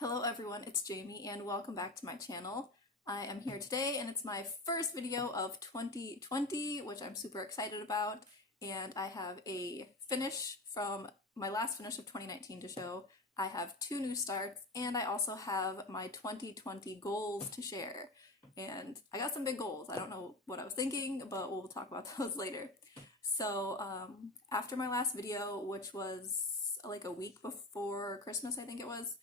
Hello everyone, it's Jamie and welcome back to my channel. I am here today and it's my first video of 2020, which I'm super excited about, and I have a finish from my last finish of 2019 to show. I have 2 new starts and I also have my 2020 goals to share. And I got some big goals. I don't know what I was thinking, but we'll talk about those later. So after my last video, which was like a week before Christmas, I think it was,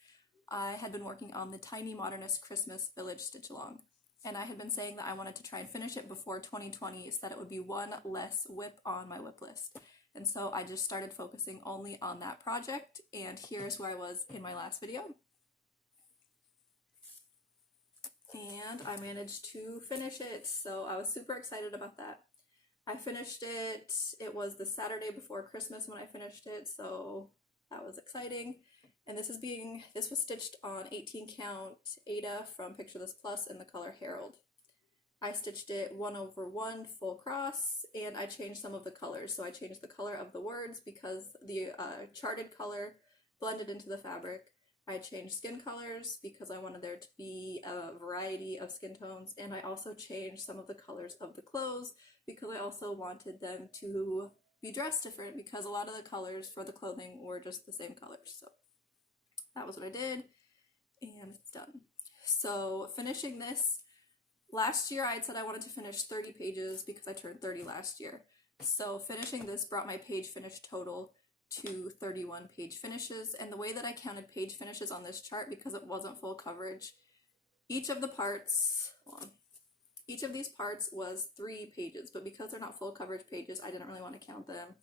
I had been working on the Tiny Modernist Christmas Village Stitch Along, and I had been saying that I wanted to try and finish it before 2020 so that it would be one less WIP on my WIP list. And so I just started focusing only on that project, and here's where I was in my last video. And I managed to finish it, so I was super excited about that. I finished it, it was the Saturday before Christmas when I finished it, so that was exciting. And this was stitched on 18 count Ada from Picture This Plus in the color Herald. I stitched it 1/1 full cross, and I changed some of the colors. So I changed the color of the words because the charted color blended into the fabric. I changed skin colors because I wanted there to be a variety of skin tones, and I also changed some of the colors of the clothes because I also wanted them to be dressed different because a lot of the colors for the clothing were just the same colors. So that was what I did, and it's done. So finishing this, last year I had said I wanted to finish 30 pages because I turned 30 last year. So finishing this brought my page finish total to 31 page finishes, and the way that I counted page finishes on this chart, because it wasn't full coverage, each of these parts was 3 pages, but because they're not full coverage pages, I didn't really want to count them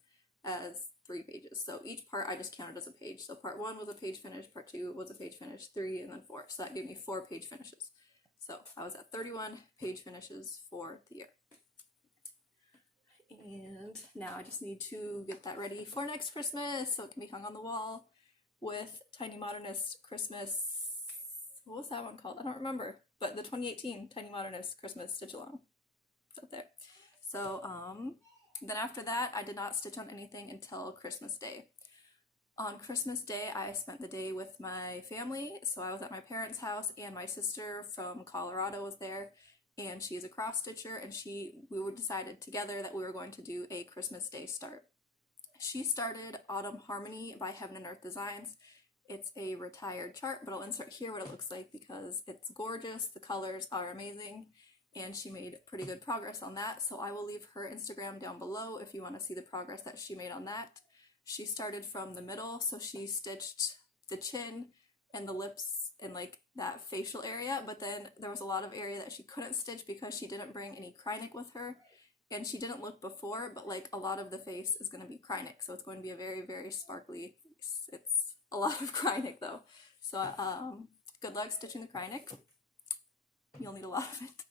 as 3 pages. So each part I just counted as a page. So part 1 was a page finish, part 2 was a page finish, 3, and then 4. So that gave me 4 page finishes. So I was at 31 page finishes for the year. And now I just need to get that ready for next Christmas so it can be hung on the wall with Tiny Modernist Christmas, what was that one called? I don't remember, but the 2018 Tiny Modernist Christmas Stitch Along. It's up there. So then after that, I did not stitch on anything until Christmas Day. On Christmas Day, I spent the day with my family, so I was at my parents' house, and my sister from Colorado was there, and she is a cross stitcher, and we were decided together that we were going to do a Christmas Day start. She started Autumn Harmony by Heaven and Earth Designs. It's a retired chart, but I'll insert here what it looks like because it's gorgeous, the colors are amazing, and she made pretty good progress on that, so I will leave her Instagram down below if you want to see the progress that she made on that. She started from the middle, so she stitched the chin and the lips and like that facial area, but then there was a lot of area that she couldn't stitch because she didn't bring any Kreinik with her, and she didn't look before, but like a lot of the face is going to be Kreinik, so it's going to be a very, very sparkly face. It's a lot of Kreinik though, so good luck stitching the Kreinik. You'll need a lot of it.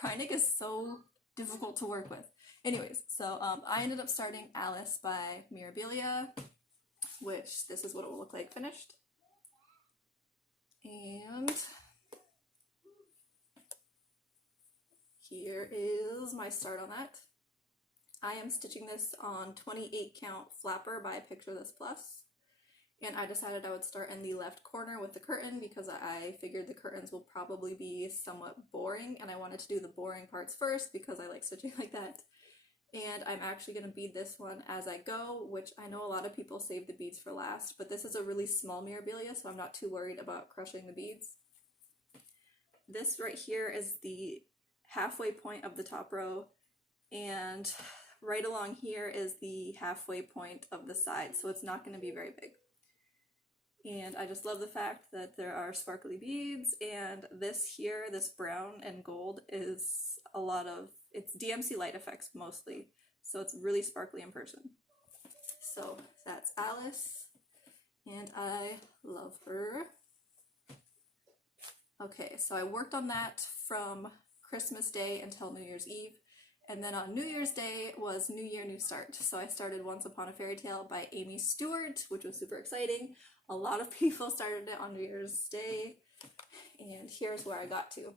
Kreinik is so difficult to work with. Anyways, so I ended up starting Alice by Mirabilia, which this is what it will look like finished. And here is my start on that. I am stitching this on 28 count Flapper by Picture This Plus. And I decided I would start in the left corner with the curtain because I figured the curtains will probably be somewhat boring, and I wanted to do the boring parts first because I like stitching like that. And I'm actually going to bead this one as I go, which I know a lot of people save the beads for last, but this is a really small Mirabilia, so I'm not too worried about crushing the beads. This right here is the halfway point of the top row, and right along here is the halfway point of the side, so it's not going to be very big. And I just love the fact that there are sparkly beads, and this here, this brown and gold, is it's DMC light effects mostly, so it's really sparkly in person. So that's Alice, and I love her. Okay, so I worked on that from Christmas Day until New Year's Eve, and then on New Year's Day was New Year, New Start. So I started Once Upon a Fairy Tale by Amy Stewart, which was super exciting. A lot of people started it on New Year's Day, and here's where I got to.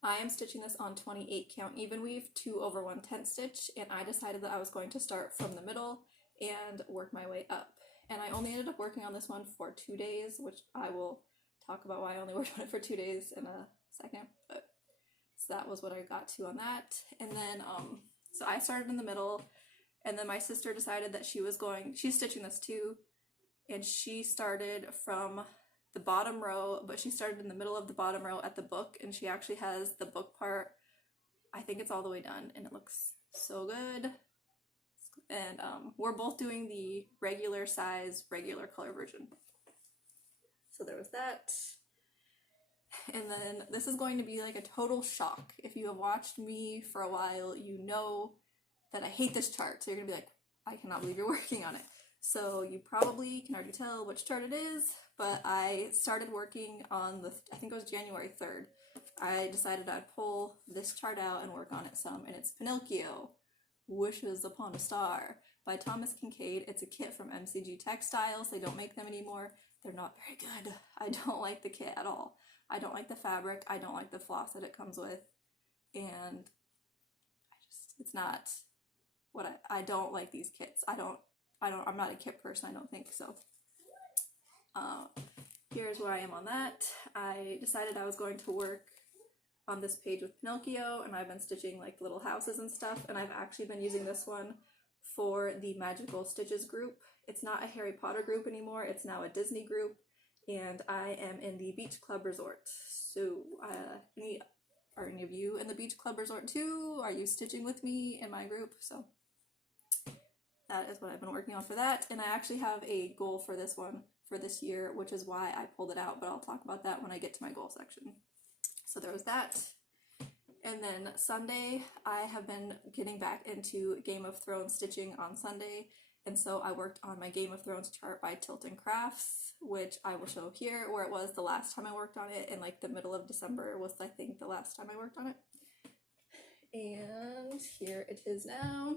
I am stitching this on 28 count even weave, 2/1/10 stitch, and I decided that I was going to start from the middle and work my way up. and I only ended up working on this one for 2 days, which I will talk about why I only worked on it for 2 days in a second. But so that was what I got to on that. And then so I started in the middle, and then my sister decided that she's stitching this too, and she started from the bottom row, but she started in the middle of the bottom row at the book, and she actually has the book part, I think it's all the way done, and it looks so good. And we're both doing the regular size, regular color version. So there was that. And then this is going to be like a total shock. If you have watched me for a while, you know that I hate this chart. So you're gonna be like, I cannot believe you're working on it. So you probably can already tell which chart it is, but I started working on I think it was January 3rd. I decided I'd pull this chart out and work on it some, and it's Pinocchio, Wishes Upon a Star by Thomas Kincaid. It's a kit from MCG Textiles. They don't make them anymore. They're not very good. I don't like the kit at all. I don't like the fabric. I don't like the floss that it comes with. And it's not what I don't like these kits. I'm not a kit person, I don't think so. Here's where I am on that. I decided I was going to work on this page with Pinocchio, and I've been stitching like little houses and stuff, and I've actually been using this one for the Magical Stitches group. It's not a Harry Potter group anymore, it's now a Disney group, and I am in the Beach Club Resort. So are any of you in the Beach Club Resort too? Are you stitching with me in my group? So that is what I've been working on for that, and I actually have a goal for this one for this year, which is why I pulled it out, but I'll talk about that when I get to my goal section. So there was that. And then Sunday, I have been getting back into Game of Thrones stitching on Sunday, and so I worked on my Game of Thrones chart by Tilton Crafts, which I will show here, where it was the last time I worked on it, in like the middle of December was, I think, the last time I worked on it. And here it is now.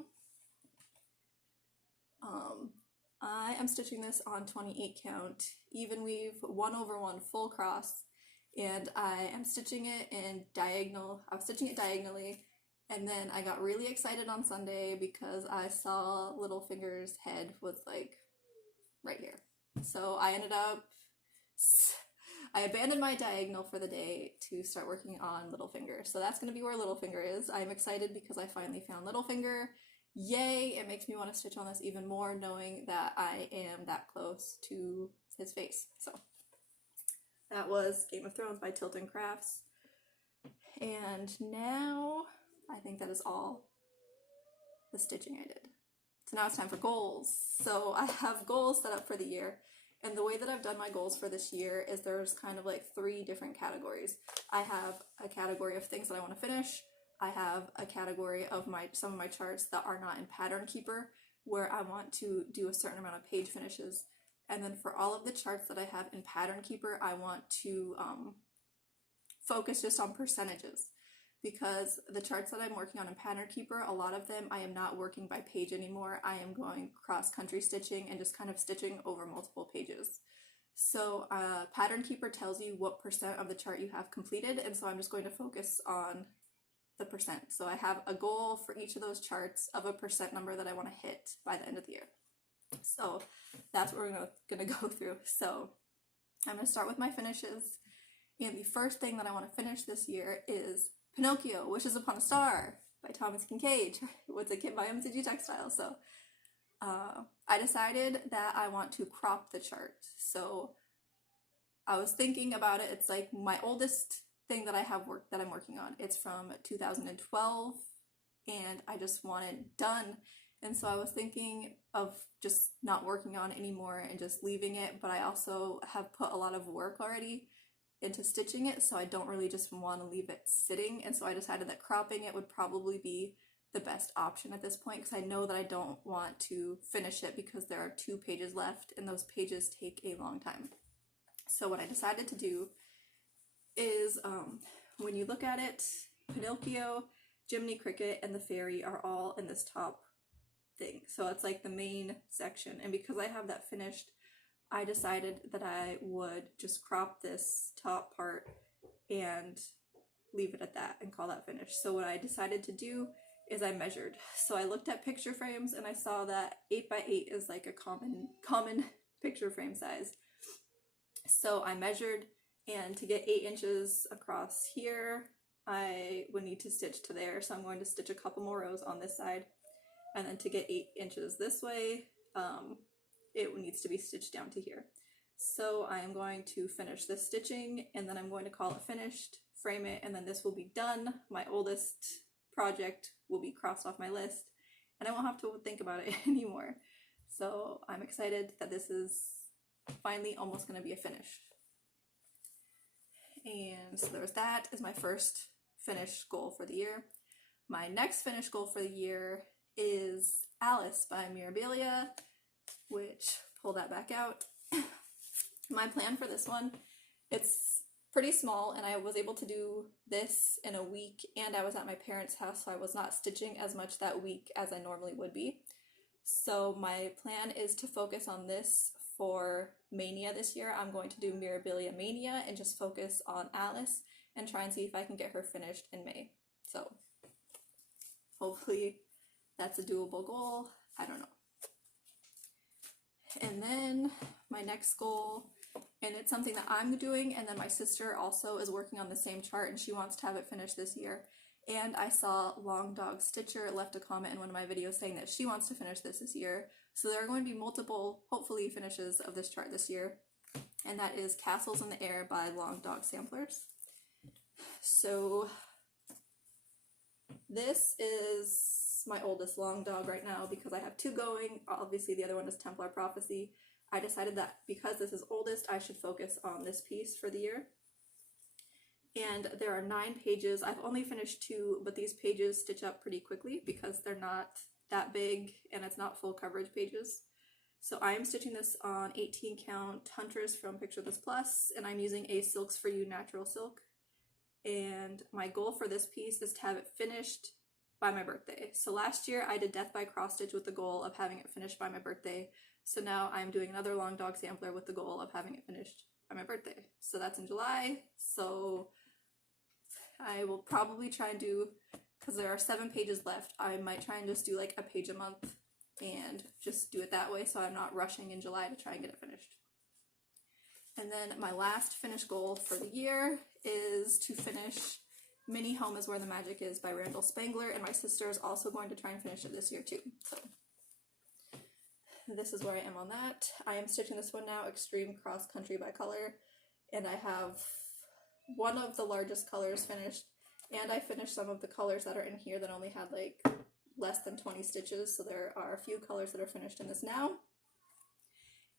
I am stitching this on 28 count, even weave, 1/1 full cross, and I am stitching it in diagonal. I was stitching it diagonally, and then I got really excited on Sunday because I saw Littlefinger's head was like right here. So I abandoned my diagonal for the day to start working on Littlefinger. So that's going to be where Littlefinger is. I'm excited because I finally found Littlefinger. Yay! It makes me want to stitch on this even more, knowing that I am that close to his face. So that was Game of Thrones by Tilton Crafts. And now I think that is all the stitching I did. So now it's time for goals. So I have goals set up for the year, and the way that I've done my goals for this year is there's kind of like 3 different categories. I have a category of things that I want to finish. I have a category of some of my charts that are not in Pattern Keeper, where I want to do a certain amount of page finishes. And then for all of the charts that I have in Pattern Keeper, I want to focus just on percentages, because the charts that I'm working on in Pattern Keeper, a lot of them I am not working by page anymore. I am going cross-country stitching and just kind of stitching over multiple pages. So Pattern Keeper tells you what % of the chart you have completed, and so I'm just going to focus on the percent. So I have a goal for each of those charts of a % number that I want to hit by the end of the year. So that's what we're gonna go through. So I'm gonna start with my finishes, and the first thing that I want to finish this year is Pinocchio, Wishes Upon a Star by Thomas Kincaid. It's a kit by MCG Textiles. So I decided that I want to crop the chart. So I was thinking about it. It's like my oldest thing that I have that I'm working on. It's from 2012, and I just want it done. And so I was thinking of just not working on it anymore and just leaving it, but I also have put a lot of work already into stitching it, so I don't really just want to leave it sitting. And so I decided that cropping it would probably be the best option at this point, because I know that I don't want to finish it because there are 2 pages left, and those pages take a long time. So what I decided to do is, when you look at it, Pinocchio, Jiminy Cricket, and the fairy are all in this top thing. So it's like the main section, and because I have that finished, I decided that I would just crop this top part and leave it at that and call that finished. So what I decided to do is I measured. So I looked at picture frames, and I saw that 8 by 8 is like a common picture frame size. So I measured, and to get 8 inches across here, I would need to stitch to there. So I'm going to stitch a couple more rows on this side. And then to get 8 inches this way, it needs to be stitched down to here. So I am going to finish this stitching, and then I'm going to call it finished, frame it, and then this will be done. My oldest project will be crossed off my list, and I won't have to think about it anymore. So I'm excited that this is finally almost going to be a finish. And so there's that is my first finished goal for the year. My next finished goal for the year is Alice by Mirabilia, which, pull that back out. My plan for this one, it's pretty small, and I was able to do this in a week, and I was at my parents' house, so I was not stitching as much that week as I normally would be. So my plan is to focus on this for Mania this year. I'm going to do Mirabilia Mania and just focus on Alice and try and see if I can get her finished in May. So hopefully that's a doable goal. I don't know. And then my next goal, and it's something that I'm doing, and then my sister also is working on the same chart, and she wants to have it finished this year. And I saw Long Dog Stitcher left a comment in one of my videos saying that she wants to finish this year. So there are going to be multiple, hopefully, finishes of this chart this year. And that is Castles in the Air by Long Dog Samplers. So this is my oldest long dog right now because I have 2 going. Obviously the other one is Templar Prophecy. I decided that because this is oldest, I should focus on this piece for the year. And there are 9 pages. I've only finished 2, but these pages stitch up pretty quickly because they're not that big and it's not full coverage pages. So I am stitching this on 18 count Huntress from Picture This Plus, and I'm using a Silks For You natural silk. And my goal for this piece is to have it finished by my birthday. So last year I did Death by Cross Stitch with the goal of having it finished by my birthday. So now I'm doing another Long Dog Sampler with the goal of having it finished by my birthday. So that's in July. So I will probably try and do, because there are 7 pages left, I might try and just do like a page a month and just do it that way so I'm not rushing in July to try and get it finished. And then my last finished goal for the year is to finish Mini Home Is Where the Magic Is by Randall Spangler, and my sister is also going to try and finish it this year too. So this is where I am on that. I am stitching this one now, Extreme Cross Country by Color, and I have one of the largest colors finished, and I finished some of the colors that are in here that only had like less than 20 stitches, so there are a few colors that are finished in this now.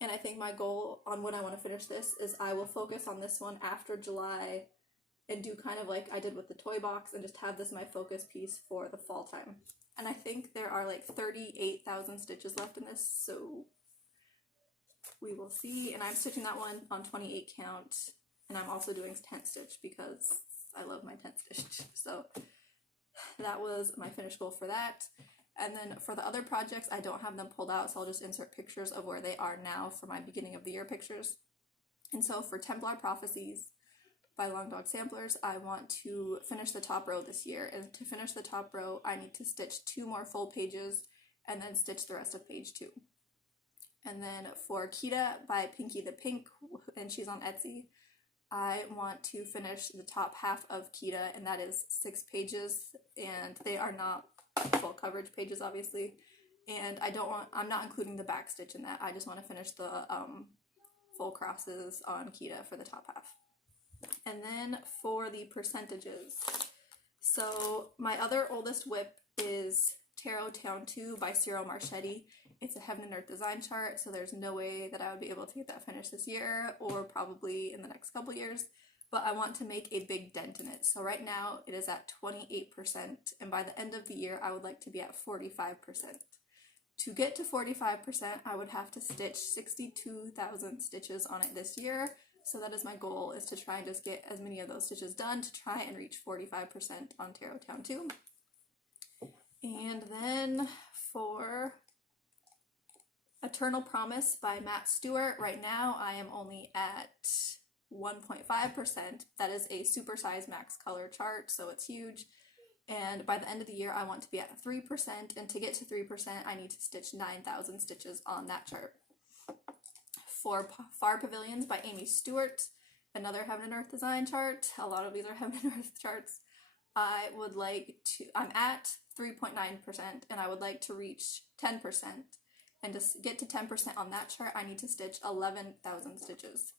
And I think my goal on when I want to finish this is I will focus on this one after July and do kind of like I did with the toy box and just have this my focus piece for the fall time. And I think there are like 38,000 stitches left in this, so we will see. And I'm stitching that one on 28 count, and I'm also doing 10 stitch because I love my 10 stitch. So that was my finish goal for that. And then for the other projects, I don't have them pulled out, so I'll just insert pictures of where they are now for my beginning of the year pictures. And so for Templar Prophecies by Long Dog Samplers, I want to finish the top row this year. And to finish the top row, I need to stitch 2 more full pages and then stitch the rest of page 2. And then for Kita by Pinky the Pink, and she's on Etsy, I want to finish the top half of Kita, and that is 6 pages, and they are not full coverage pages, obviously, and I'm not including the back stitch in that. I just want to finish the full crosses on Kita for the top half. And then for the percentages, so my other oldest whip is Tarot Town 2 by Cyril Marchetti. It's a Heaven and Earth design chart, so there's no way that I would be able to get that finished this year or probably in the next couple years. But I want to make a big dent in it. So right now it is at 28%, and by the end of the year I would like to be at 45%. To get to 45%, I would have to stitch 62,000 stitches on it this year. So that is my goal, is to try and just get as many of those stitches done to try and reach 45% on Tarot Town 2. And then for Eternal Promise by Matt Stewart, right now I am only at 1.5%. That is a supersized max color chart, so it's huge. And by the end of the year, I want to be at 3%, and to get to 3%, I need to stitch 9,000 stitches on that chart. For Far Pavilions by Amy Stewart, another Heaven and Earth design chart. A lot of these are Heaven and Earth charts. I'm at 3.9% and I would like to reach 10%. And to get to 10% on that chart, I need to stitch 11,000 stitches.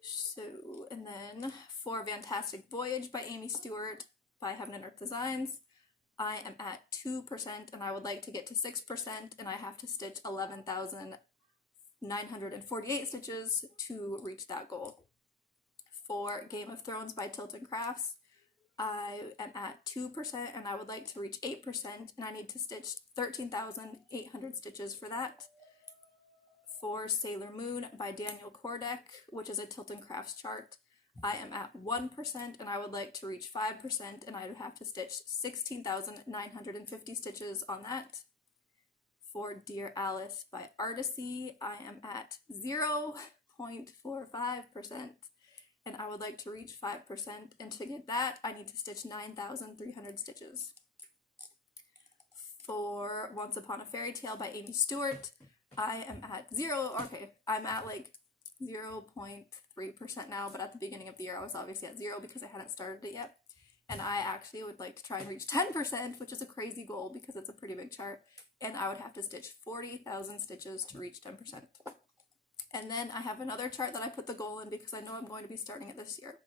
So, and then for Fantastic Voyage by Amy Stewart by Heaven and Earth Designs, I am at 2% and I would like to get to 6% and I have to stitch 11,948 stitches to reach that goal. For Game of Thrones by Tilton Crafts, I am at 2% and I would like to reach 8% and I need to stitch 13,800 stitches for that. For Sailor Moon by Daniel Kordek, which is a Tilton Crafts chart, I am at 1% and I would like to reach 5% and I would have to stitch 16,950 stitches on that. For Dear Alice by Artisy, I am at 0.45% and I would like to reach 5%, and to get that I need to stitch 9,300 stitches. For Once Upon a Fairy Tale by Amy Stewart, I am at I'm at like 0.3% now, but at the beginning of the year I was obviously at 0 because I hadn't started it yet. And I actually would like to try and reach 10%, which is a crazy goal because it's a pretty big chart, and I would have to stitch 40,000 stitches to reach 10%. And then I have another chart that I put the goal in because I know I'm going to be starting it this year.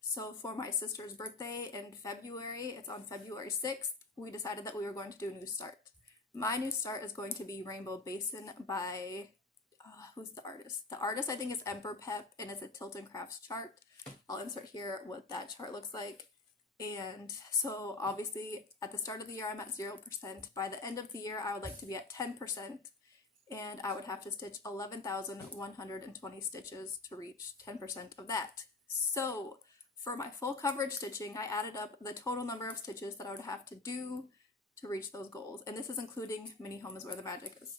So for my sister's birthday in February, it's on February 6th, we decided that we were going to do a new start. My new start is going to be Rainbow Basin by, who's the artist? The artist I think is Emperor Pep, and it's a Tilton Crafts chart. I'll insert here what that chart looks like. And so obviously at the start of the year I'm at 0%. By the end of the year I would like to be at 10%. And I would have to stitch 11,120 stitches to reach 10% of that. So for my full coverage stitching, I added up the total number of stitches that I would have to do to reach those goals. And this is including Mini Home is Where the Magic Is.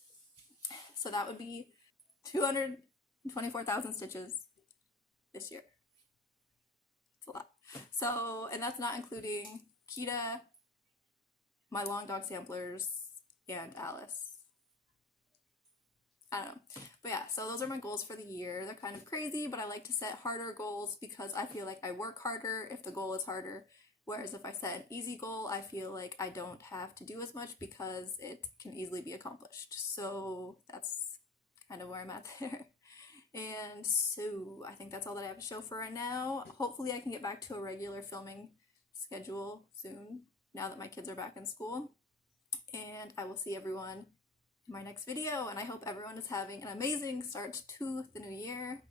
So that would be 224,000 stitches this year. It's a lot. So, and that's not including Kita, my long dog samplers, and Alice. I don't know. But yeah, so those are my goals for the year. They're kind of crazy, but I like to set harder goals because I feel like I work harder if the goal is harder. Whereas if I set an easy goal, I feel like I don't have to do as much because it can easily be accomplished. So that's kind of where I'm at there. And so I think that's all that I have to show for right now. Hopefully I can get back to a regular filming schedule soon, now that my kids are back in school. And I will see everyone in my next video, and I hope everyone is having an amazing start to the new year.